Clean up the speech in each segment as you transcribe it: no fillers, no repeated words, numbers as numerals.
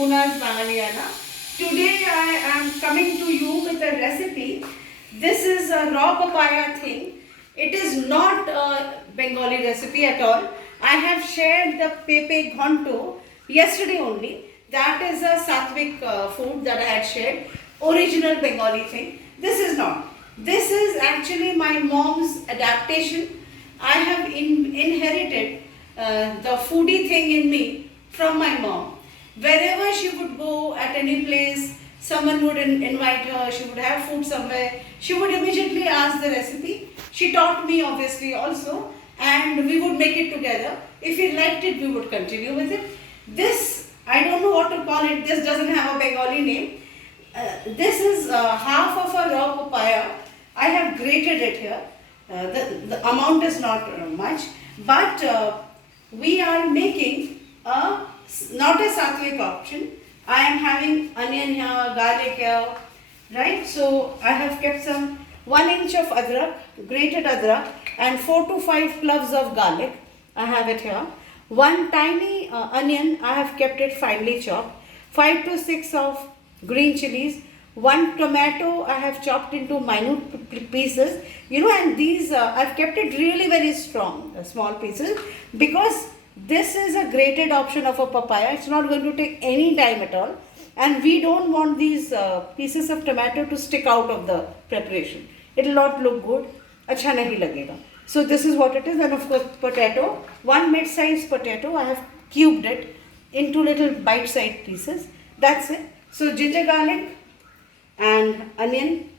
Puna's Bangaliana. Today I am coming to you with a recipe. This is a raw papaya thing. It is not a Bengali recipe at all. I have shared the pepe ghonto yesterday only. That is a Sattvic food that I had shared. Original Bengali thing. This is not. This is actually my mom's adaptation. I have inherited the foodie thing in me from my mom. Wherever she would go at any place, someone would invite her, she would have food somewhere, she would immediately ask the recipe. She taught me obviously also, and we would make it together. If we liked it, we would continue with it. This, I don't know what to call it, this doesn't have a Bengali name. This is half of a raw papaya. I have grated it here. The amount is not much, but we are making not a Sattvic option. I am having onion here, garlic here, right? So I have kept some 1 inch of adrak, grated adrak, and 4 to 5 cloves of garlic. I have it here. One tiny onion, I have kept it finely chopped. 5 to 6 of green chilies. 1 tomato, I have chopped into minute pieces. You know, and these, I've kept it really very strong, small pieces, because this is a grated option of a papaya. It's not going to take any time at all. And we don't want these pieces of tomato to stick out of the preparation. It will not look good. Achha nahi lagega. So this is what it is. And of course potato. 1 mid-sized potato. I have cubed it into little bite-sized pieces. That's it. So ginger garlic and onion,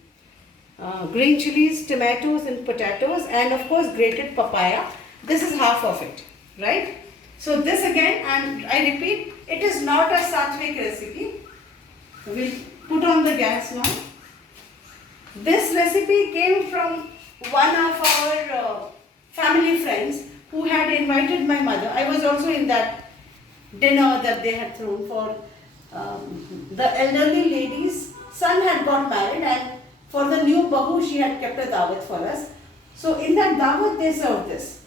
green chilies, tomatoes and potatoes, and of course grated papaya. This is half of it, right? So this again, and I repeat, it is not a Sattvic recipe. We'll put on the gas now. This recipe came from one of our family friends who had invited my mother. I was also in that dinner that they had thrown for the elderly lady's son had got married, and for the new bahu she had kept a dawat for us. So in that dawat they served this.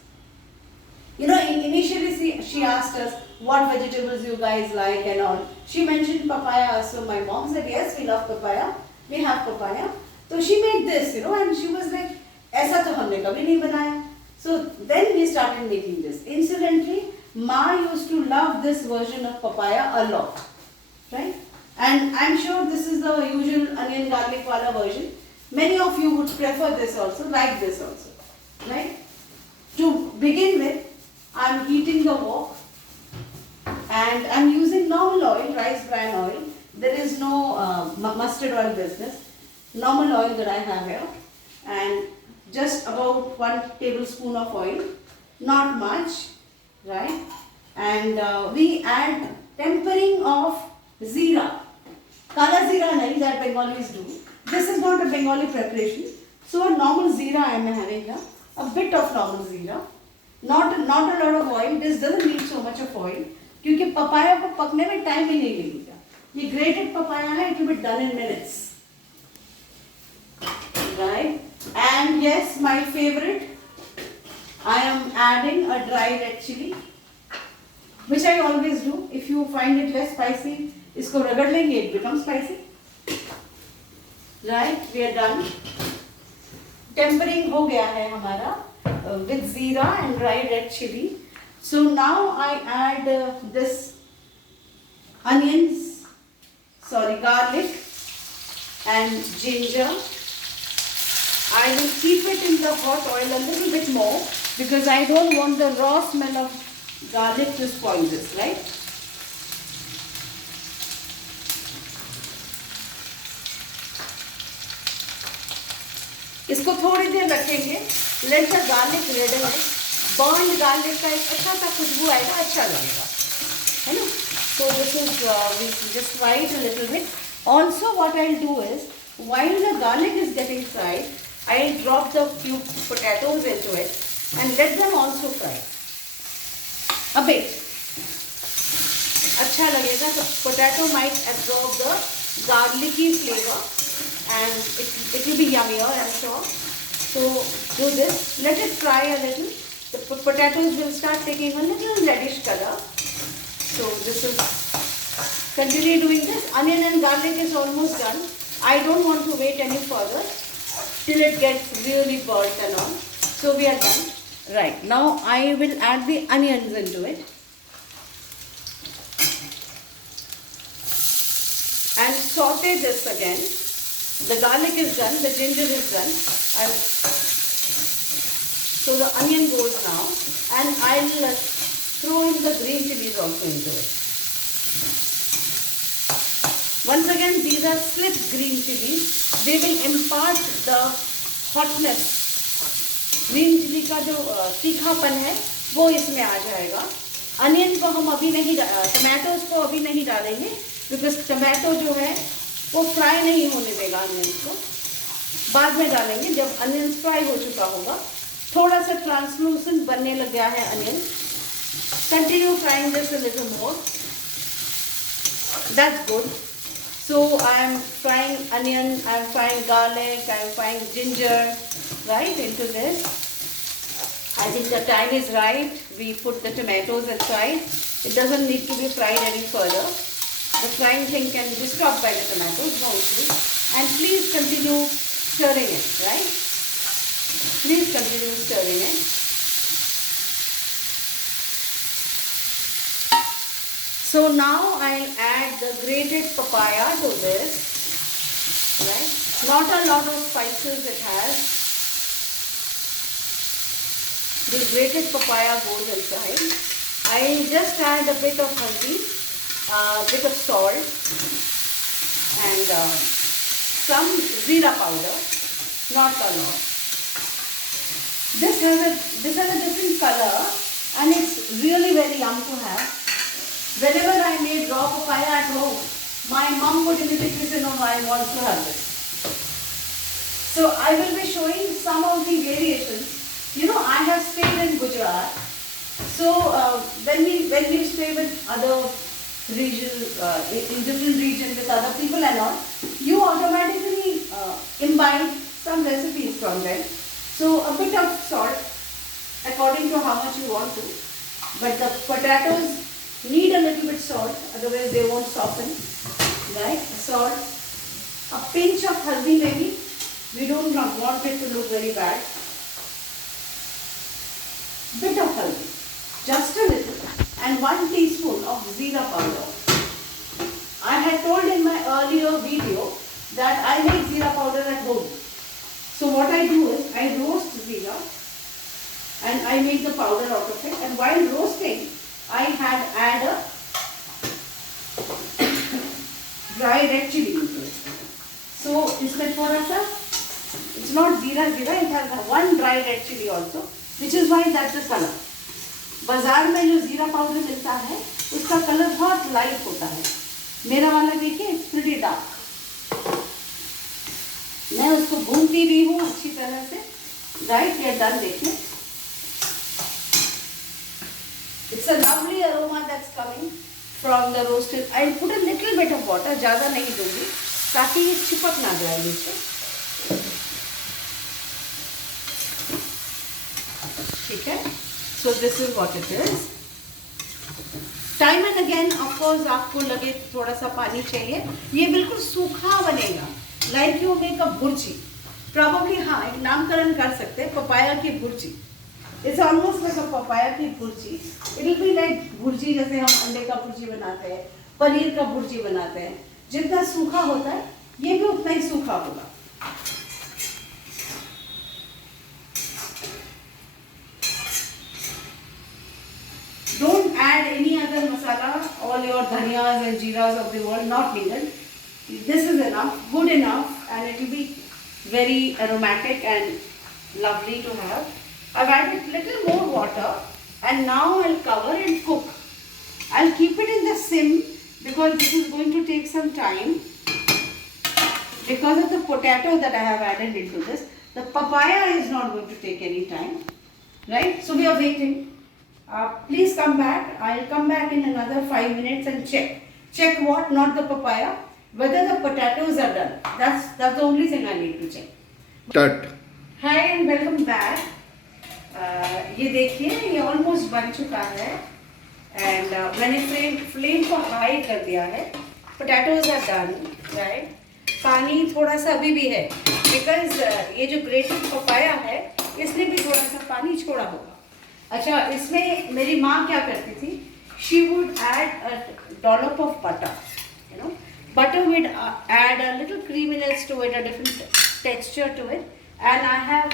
You know, initially she asked us what vegetables you guys like and all. She mentioned papaya, so my mom said, yes, we love papaya, we have papaya. So she made this, you know, and she was like, aisa to humne kabhi nahi banaya. So then we started making this. Incidentally, Ma used to love this version of papaya a lot, right? And I'm sure this is the usual onion garlic wala version. Many of you would prefer this also, like this also, right? To begin with, I'm heating the wok and I'm using normal oil, rice bran oil. There is no mustard oil business. Normal oil that I have here, and just about 1 tablespoon of oil, not much, right? And we add tempering of zira. Kala zira nahi, that Bengalis do. This is not a Bengali preparation. So a normal zira I am having here, a bit of normal zira. Not a lot of oil. This doesn't need so much of oil, क्योंकि papaya को पकने में time ही नहीं लगेगा. ये grated papaya है, it will be done in minutes, right? And yes, my favorite, I am adding a dry red chili, which I always do. If you find it less spicy, इसको रगड़ लेंगे, it becomes spicy, right? We are done. Tempering हो गया है हमारा with zira and dry red chili. So now I add this garlic and ginger. I will keep it in the hot oil a little bit more because I don't want the raw smell of garlic to spoil this, right? इसको थोड़ी देर रखेंगे. Let the garlic redden. Burned garlic का एक अच्छा सा खुशबू आएगा, अच्छा लगेगा, है ना? So this is we just fry it a little bit. Also, what I'll do is, while the garlic is getting fried, I'll drop the cubed potatoes into it and let them also fry a bit. अच्छा लगेगा. The potato might absorb the garlicky flavor and it will be yummier, I'm sure. So do this, let it fry a little. The potatoes will start taking a little reddish color. So this is Continue doing this. Onion and garlic is almost done. I don't want to wait any further till it gets really burnt and all. So we are done. Right, now I will add the onions into it. And saute this again. The garlic is done, the ginger is done. So the onion goes now, and I'll throw in the green chilies also into it. Once again, these are sliced green chilies. They will impart the hotness. Green chilli का जो तीखापन है वो इसमें आ जाएगा. Onion को हम अभी नहीं, टमाटोज को अभी नहीं डालेंगे, बिकॉज टमाटो जो है वो फ्राई नहीं होने देगा. अनियंस को बाद में डालेंगे जब अनियंस फ्राई हो चुका होगा. थोड़ा सा ट्रांसलूसेंट बनने लग गया है onion. Continue frying this a little more. That's good. So I am frying onion, I am frying garlic, I am frying ginger, right, into this. I think the time is right. We put the tomatoes aside. It doesn't need to be fried any further. The frying thing can be stopped by the tomatoes, no issue. And please continue stirring it, right? Please continue stirring it. So now I'll add the grated papaya to this, right? Not a lot of spices it has. The grated papaya goes inside. I'll just add a bit of haldi, a bit of salt, and some jeera powder, not a lot. This has a different color, and it's really very yum to have. Whenever I made raw papaya at home, my mom would immediately say, no, I want to have this. So I will be showing some of the variations. You know, I have stayed in Gujarat. So when we stay with other regions, in different regions with other people and all, you automatically imbibe some recipes from them. So a bit of salt, according to how much you want to. But the potatoes need a little bit salt, otherwise they won't soften. Right? Salt. A pinch of haldi maybe. We don't want it to look very bad. Bit of haldi. Just a little. And 1 teaspoon of jeera powder. I had told in my earlier video that I make jeera powder at home. So what I do is, I roast jeera and I make the powder out of it. And while roasting, I had add a dry red chili into it. So इसमें थोड़ा सा, it's not जीरा, it has one dry red chili also, which is why that's the color. बाजार में जो जीरा powder मिलता है उसका कलर बहुत लाइट होता है. मेरा वाला देखिए, it's pretty dark. मैं उसको भूनती भी हूँ अच्छी तरह से. राइट, ये डन देखिए. It's a lovely aroma that's coming from the roasted. I'll put a little bit of water, ज़्यादा नहीं दूँगी, ताकि ये चिपक ना जाए नीचे. ठीक है? So this is what it is. Time and again, of course, आपको लगे थोड़ा सा पानी चाहिए. ये बिल्कुल सूखा बनेगा. Like you make a bhurji. Probably हाँ, एक नामकरण कर सकते हैं, पपाया की bhurji. It's almost like a papaya की bhurji. It will be like bhurji जैसे हम अंडे का भुर्जी बनाते हैं, पनीर का भुर्जी बनाते हैं. जितना सूखा होता है, ये भी उतना ही सूखा होगा. Don't add any other masala. All your dhaniyas and jeeras of the world not needed. This is enough, good enough, and it will be very aromatic and lovely to have. I've added little more water, and now I'll cover and cook. I'll keep it in the sim because this is going to take some time. Because of the potato that I have added into this, the papaya is not going to take any time. Right? So we are waiting. Please come back. I'll come back in another 5 minutes and check. Check what? Not the papaya. Whether the potatoes are done. That's the only thing I need to check. Start. Hi and welcome back. ये देखिए, ये almost बन चुका है. And मैंने flame को high कर दिया है. potatoes are done, right? पानी थोड़ा सा अभी भी है because ये जो grated papaya है इसने भी थोड़ा सा पानी छोड़ा होगा. अच्छा, इसमें मेरी माँ क्या करती थी? She would add a dollop of butter. You know, butter would add a little creaminess to it, a different texture to it, and I have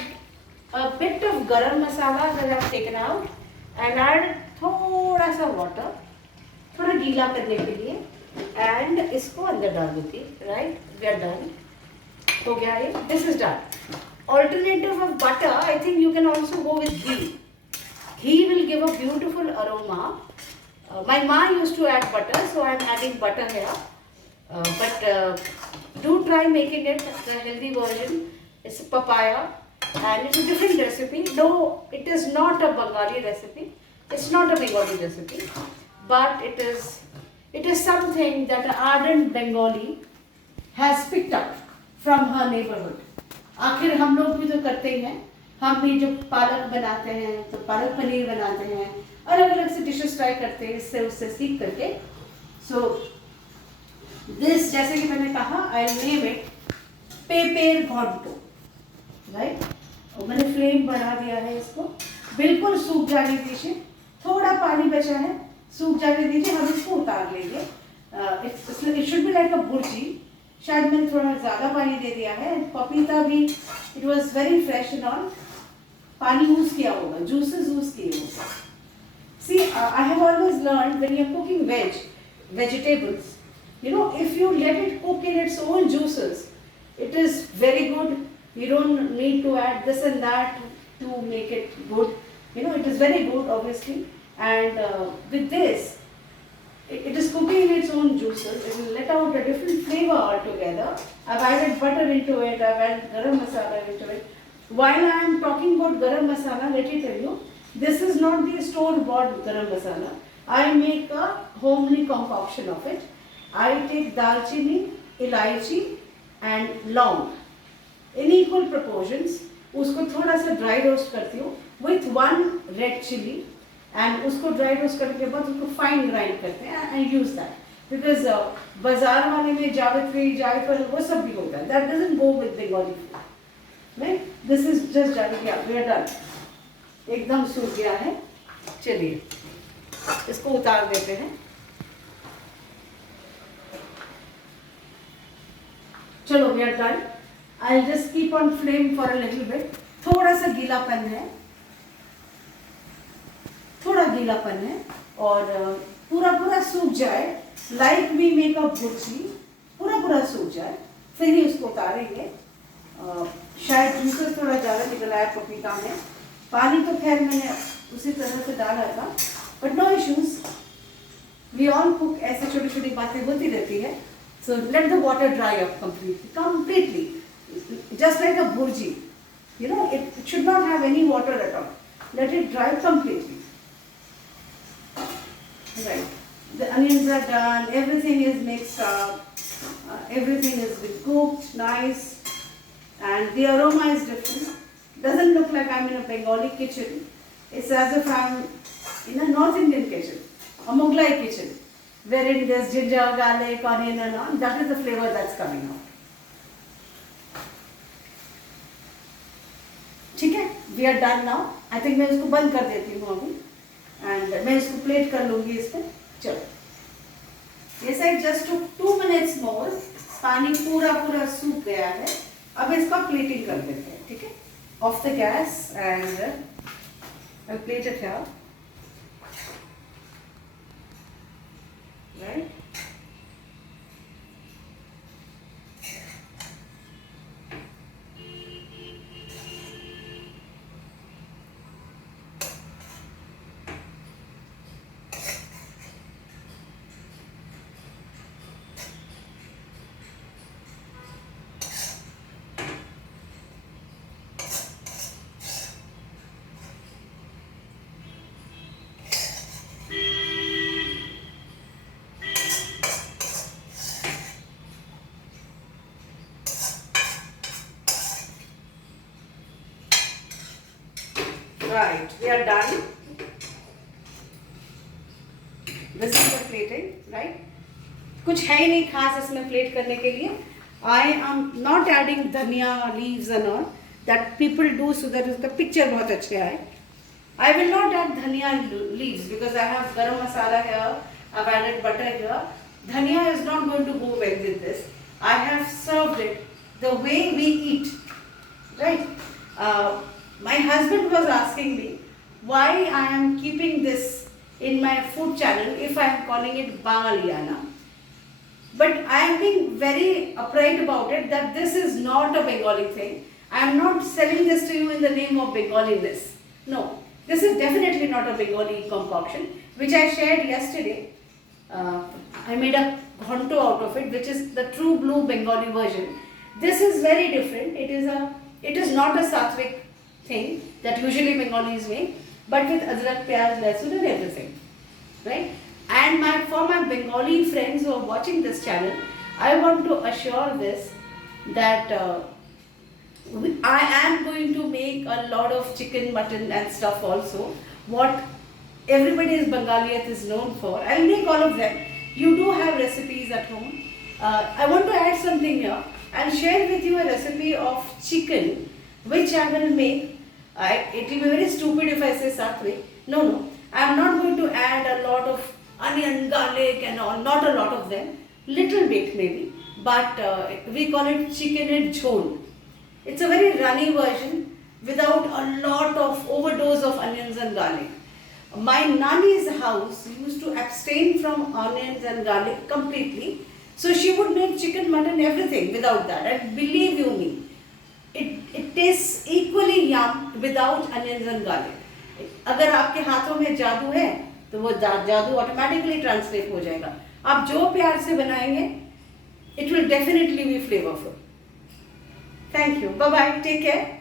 a bit of garam masala that I have taken out and add थोड़ा सा water, थोड़ा गीला करने के लिए, and इसको अंदर डाल देती. Right, we are done. हो गया ये. This is done. Alternative of butter, I think you can also go with ghee. Ghee will give a beautiful aroma. My mom used to add butter, so I am adding butter here. But do try making it the healthy version. It's papaya, and it's a different recipe. Though it is not a Bengali recipe. It's not a Bengali recipe, but it is something that an ardent Bengali has picked up from her neighborhood. आखिर हम लोग भी तो करते ही हैं. हम भी जो पालक बनाते हैं तो पालक पनीर बनाते हैं, अलग अलग से डिशेस ट्राई करते हैं इससे उससे सीख करके. सो दिस, जैसे कि मैंने कहा, I name it paper ghonto. Right, और मैंने फ्लेम बढ़ा दिया है. इसको बिल्कुल सूख जाने दीजिए. थोड़ा पानी बचा है, सूख जाने दीजिए. हम इसको उतार लेंगे. इट शुड बी लाइक अ भुर्जी. शायद मैंने थोड़ा ज़्यादा पानी दे दिया है. पपीता भी it was very fresh and all. पानी यूज़ किया होगा, जूसेस यूज़ किए होगा. See, I have always learn when you are cooking vegetables, you know, if you let it cook in its own juices, it is very good. You don't need to add this and that to make it good. You know, it is very good, obviously. And with this, it is cooking in its own juices. It will let out a different flavor altogether. I've added butter into it. I've added garam masala into it. While I am talking about garam masala, let me tell you, this is not the store-bought garam masala. I make a homely concoction of it. I take dalchini, ilaichi and long in equal proportions. उसको थोड़ा सा dry roast करती हूँ with one red chili, and उसको dry roast करने के बाद उसको फाइन ग्राइंड करते हैं and use that, because बाजार वाले में जावित्री, जायफल, वो सब भी होता है. That doesn't go with Bengali food, right? This is just done. Yeah, we are done. एकदम सूख गया है. चलिए इसको उतार देते हैं. चलो, we are done. I'll just keep on flame for a little bit. थोड़ा सा गीलापन है, थोड़ा गीलापन है, और पूरा पूरा सूख जाए, like we make a bhurji, पूरा पूरा सूख जाए, फिर ही उसको उतारेंगे. शायद जूसेस थोड़ा ज़्यादा निकला है पपीता में. पानी तो खैर मैंने उसी तरह से डाला था, but no issues. We all cook, ऐसे छोटी छोटी बातें होती रहती है. So let the water dry up completely, just like a bhurji. You know, it should not have any water at all. Let it dry completely. Right. The onions are done. Everything is mixed up. Everything is been cooked nice, and the aroma is different. Doesn't look like I'm in a Bengali kitchen. It's as if I'm in a North Indian kitchen, a Mughlai kitchen, wherein there's ginger, garlic, onion and all. That is the flavor that's coming out. ठीक है, we are done now. I think मैं इसको बंद कर देती हूँ अभी, and मैं इसको प्लेट कर लूँगी इस पे. चलो, Yes, I just took 2 minutes more. पानी पूरा पूरा सूख गया है. अब इसका प्लेटिंग कर देते हैं. ठीक है, of the gas, and I'll plate it here. Right. Right, we are done. This is the plating, right? कुछ है ही नहीं खास इसमें प्लेट करने के लिए. I am not adding dhania leaves and all that people do so that the picture बहुत अच्छे आए. I will not add dhania leaves because I have garam masala here, I've added butter here. Dhania is not going to go well with this. I have served it the way we eat, right? My husband was asking me why I am keeping this in my food channel if I am calling it Bangaliana. But I am being very upright about it that this is not a Bengali thing. I am not selling this to you in the name of Bengaliness. No, this is definitely not a Bengali concoction, which I shared yesterday. I made a ghonto out of it, which is the true blue Bengali version. This is very different. It is not a sattvic thing that usually Bengalis make, but with adrak, pyaz, lasun and everything, right? And for my Bengali friends who are watching this channel, I want to assure this that I am going to make a lot of chicken, mutton and stuff also. What everybody is Bengaliyat is known for. I will make all of them. You do have recipes at home. I want to add something here. I will share with you a recipe of chicken which I will make. It will be very stupid if I say sattvic. No. I am not going to add a lot of onion, garlic and all. Not a lot of them. Little bit maybe. But we call it chicken and jhol. It's a very runny version without a lot of overdose of onions and garlic. My nanny's house used to abstain from onions and garlic completely. So she would make chicken, mutton, everything without that. And believe you me, it tastes equally yum without onions and garlic. अगर आपके हाथों में जादू है तो वो जादू automatically translate हो जाएगा. आप जो प्यार से बनाएंगे, it will definitely be flavorful. Thank you. Bye bye. Take care.